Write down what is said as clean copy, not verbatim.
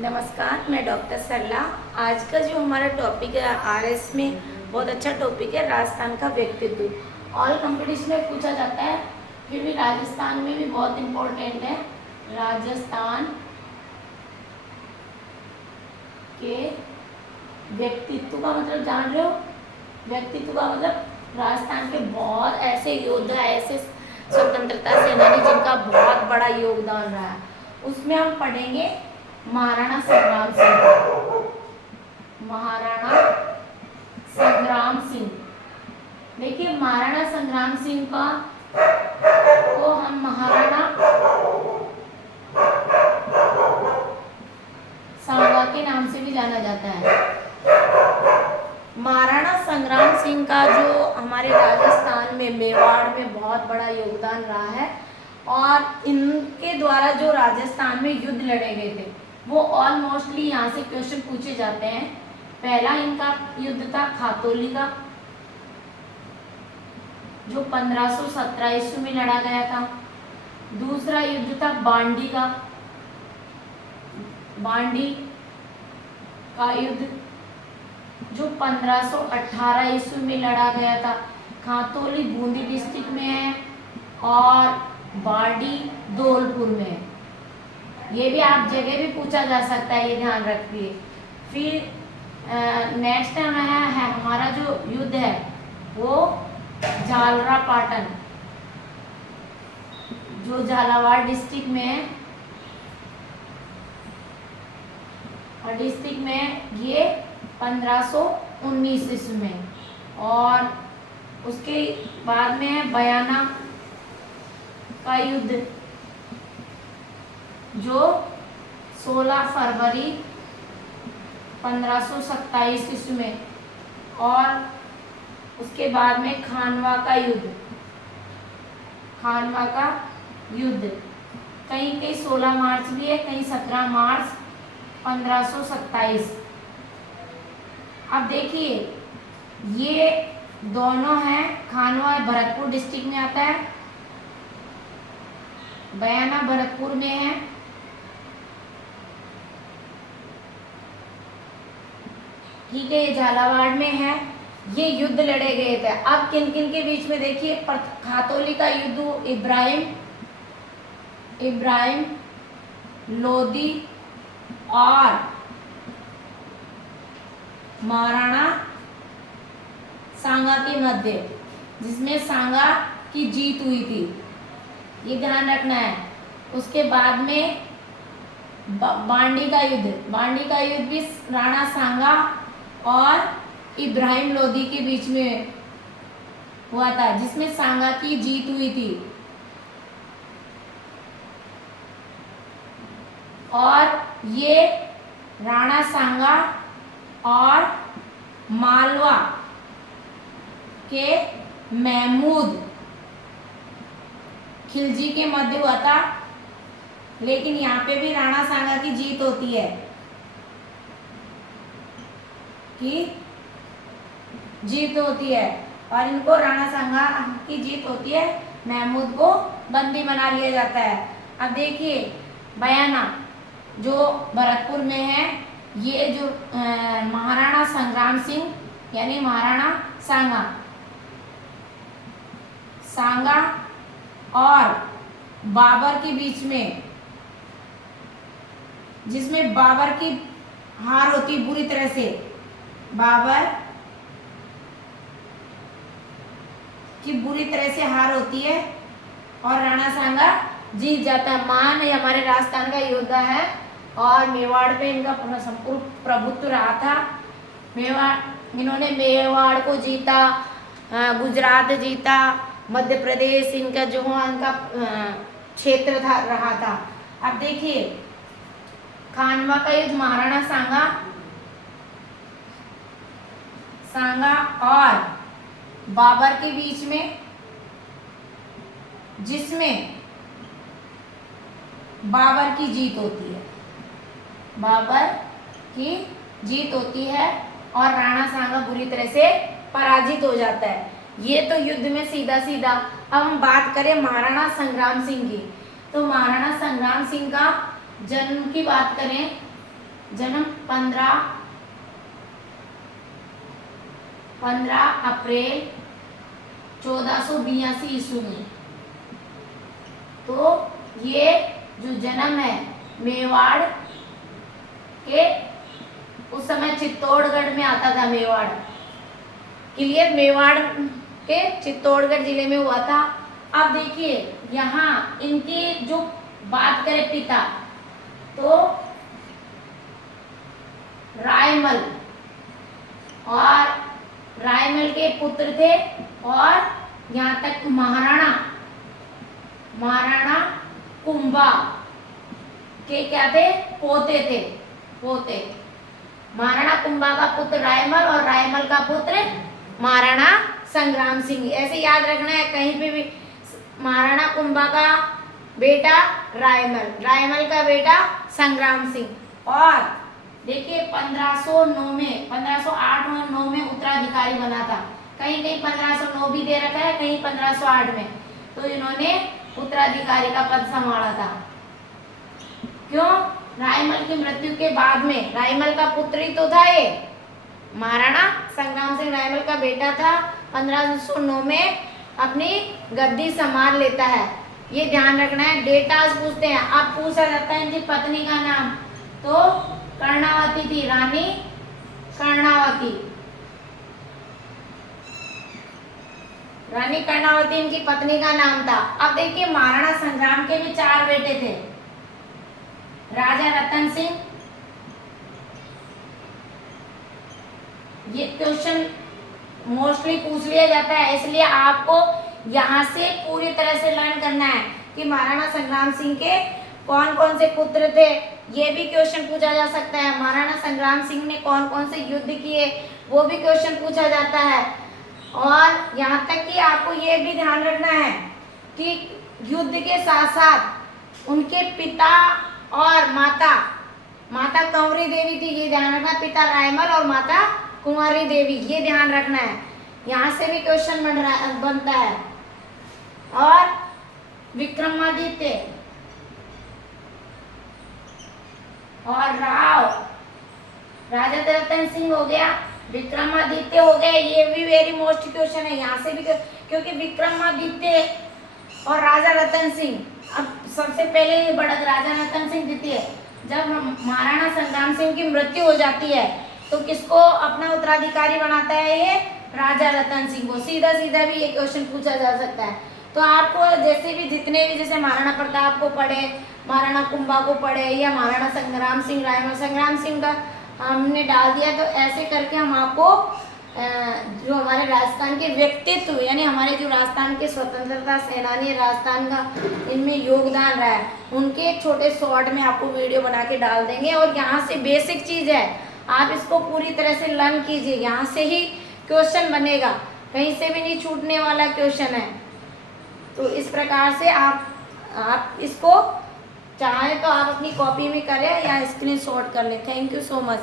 नमस्कार, मैं डॉक्टर सरला। आज का जो हमारा टॉपिक है आरएस में बहुत अच्छा टॉपिक है, राजस्थान का व्यक्तित्व। ऑल कंपटीशन में पूछा जाता है, फिर भी राजस्थान में भी बहुत इम्पोर्टेंट है। राजस्थान के व्यक्तित्व का मतलब जान रहे हो? व्यक्तित्व का मतलब राजस्थान के बहुत ऐसे योद्धा, ऐसे स्वतंत्रता सेनानी जिनका बहुत बड़ा योगदान रहा है, उसमें हम पढ़ेंगे महाराणा संग्राम सिंह। महाराणा संग्राम सिंह, देखिए महाराणा संग्राम सिंह का को हम महाराणा सांगा के नाम से भी जाना जाता है। महाराणा संग्राम सिंह का जो हमारे राजस्थान में मेवाड़ में बहुत बड़ा योगदान रहा है, और इनके द्वारा जो राजस्थान में युद्ध लड़े गए थे वो ऑलमोस्टली यहाँ से क्वेश्चन पूछे जाते हैं। पहला इनका युद्ध था खातौली का, जो 1517 ईस्वी में लड़ा गया था। दूसरा युद्ध था बांडी का, बांडी का युद्ध जो 1518 ईस्वी में लड़ा गया था। खातौली बूंदी डिस्ट्रिक्ट में है और बांडी धौलपुर में है। ये भी आप जगह भी पूछा जा सकता है, ये ध्यान रखिए। फिर नेक्स्ट है हमारा जो युद्ध है वो झालरा पाटन, जो झालावाड़ डिस्ट्रिक्ट में है, और डिस्ट्रिक्ट में ये 1519 ईस्वी में। और उसके बाद में है बयाना का युद्ध, जो 16 फरवरी 1527 ईस्वी में। और उसके बाद में खानवा का युद्ध, खानवा का युद्ध कहीं कहीं 16 मार्च भी है, कहीं 17 मार्च 1527। अब देखिए ये दोनों हैं, खानवा भरतपुर डिस्ट्रिक्ट में आता है, बयाना भरतपुर में है, ठीक है, ये झालावाड़ में है। ये युद्ध लड़े गए थे। अब किन किन के बीच में देखिए, खातौली का युद्ध इब्राहिम लोदी और महाराणा सांगा के मध्य, जिसमें सांगा की जीत हुई थी, ये ध्यान रखना है। उसके बाद में बांडी का युद्ध भी राणा सांगा और इब्राहिम लोदी के बीच में हुआ था, जिसमें सांगा की जीत हुई थी। और ये राणा सांगा और मालवा के महमूद खिलजी के मध्य हुआ था, लेकिन यहाँ पे भी राणा सांगा की जीत होती है, और इनको राणा सांगा की जीत होती है, महमूद को बंदी बना लिया जाता है। अब देखिए बयाना जो भरतपुर में है, ये जो महाराणा संग्राम सिंह यानी महाराणा सांगा और बाबर के बीच में, जिसमें बाबर की हार होती बुरी तरह से, बाबर की बुरी तरह से हार होती है और राणा सांगा जीत जाता है। महान है, हमारे राजस्थान का योद्धा है और मेवाड़ पे इनका संपूर्ण प्रभुत्व रहा था। इन्होंने मेवाड़ को जीता, गुजरात जीता, मध्य प्रदेश इनका जो इनका क्षेत्र रहा था। अब देखिए खानवा का युद्ध महाराणा सांगा और बाबर के बीच में, जिसमें बाबर की जीत होती है और राणा सांगा बुरी तरह से पराजित हो जाता है। ये तो युद्ध में सीधा सीधा। अब हम बात करें महाराणा संग्राम सिंह की, तो महाराणा संग्राम सिंह का जन्म की बात करें जन्म 15 अप्रैल 1482 ईस्वी में। तो ये जो जन्म है मेवाड़ के, उस समय चित्तौड़गढ़ में आता था। मेवाड़ क्लियर, मेवाड़ के चित्तौड़गढ़ जिले में हुआ था। अब देखिए यहाँ इनकी जो बात करें पिता, तो रायमल, और रायमल के पुत्र थे, और यहाँ तक महाराणा कुंभा के क्या थे, पोते थे, पोते। महाराणा कुंभा का पुत्र रायमल और रायमल का पुत्र महाराणा संग्राम सिंह। ऐसे याद रखना है कहीं पे भी, महाराणा कुंभा का बेटा रायमल, रायमल का बेटा संग्राम सिंह। और देखिए 1508 और 9 में उत्तराधिकारी बना था। कहीं कहीं 1509 भी दे रखा है, कहीं 1508 में। तो इन्होंने उत्तराधिकारी का पद संभाला था। क्यों? रायमल की मृत्यु के बाद में, रायमल का पुत्र ही तो था ये, महाराणा संग्राम सिंह रायमल का बेटा था। 1509 में अपनी गद्दी संभाल लेता है। ये ध्यान रखना है। डेटास पूछते हैं, अब पूछा जाता है इनकी पत्नी का नाम, तो कर्णावती थी, रानी कर्णावती। रानी कर्णावती इनकी पत्नी का नाम था। अब देखिए महाराणा संग्राम के भी 4 बेटे थे। राजा रतन सिंह, ये क्वेश्चन मोस्टली पूछ लिया जाता है, इसलिए आपको यहाँ से पूरी तरह से लर्न करना है कि महाराणा संग्राम सिंह के कौन कौन से पुत्र थे। ये भी क्वेश्चन पूछा जा सकता है। महाराणा संग्राम सिंह ने कौन कौन से युद्ध किए, वो भी क्वेश्चन पूछा जाता है। और यहाँ तक कि आपको ये भी ध्यान रखना है कि युद्ध के साथ साथ उनके पिता और माता कंवरी देवी थी, ये ध्यान रखना। पिता रायमल और माता कुंवारी देवी, ये ध्यान रखना है। यहाँ से भी क्वेश्चन बनता है। और विक्रमादित्य और राजा रतन सिंह हो गया, विक्रमादित्य हो गए, ये भी वेरी मोस्ट क्वेश्चन है। यहाँ से भी, क्योंकि विक्रमादित्य और राजा रतन सिंह, अब सबसे पहले बढ़त राजा रतन सिंह द्वितीय, जब महाराणा संग्राम सिंह की मृत्यु हो जाती है तो किसको अपना उत्तराधिकारी बनाता है? ये राजा रतन सिंह को। सीधा सीधा भी ये क्वेश्चन पूछा जा सकता है। तो आपको जैसे भी जितने भी, जैसे महाराणा प्रताप को पढ़े, महाराणा कुंभा को पढ़े, या महाराणा संग्राम सिंह, रायमल संग्राम सिंह का हमने डाल दिया, तो ऐसे करके हम आपको जो हमारे राजस्थान के व्यक्तित्व, यानी हमारे जो राजस्थान के स्वतंत्रता सेनानी, राजस्थान का इनमें योगदान रहा है, उनके एक छोटे शॉर्ट में आपको वीडियो बना के डाल देंगे। और यहाँ से बेसिक चीज़ है, आप इसको पूरी तरह से लर्न कीजिए। यहाँ से ही क्वेश्चन बनेगा, कहीं से भी नहीं छूटने वाला क्वेश्चन है। तो इस प्रकार से आप इसको चाहें तो आप अपनी कॉपी में करें या स्क्रीनशॉट कर लें। Thank you so much.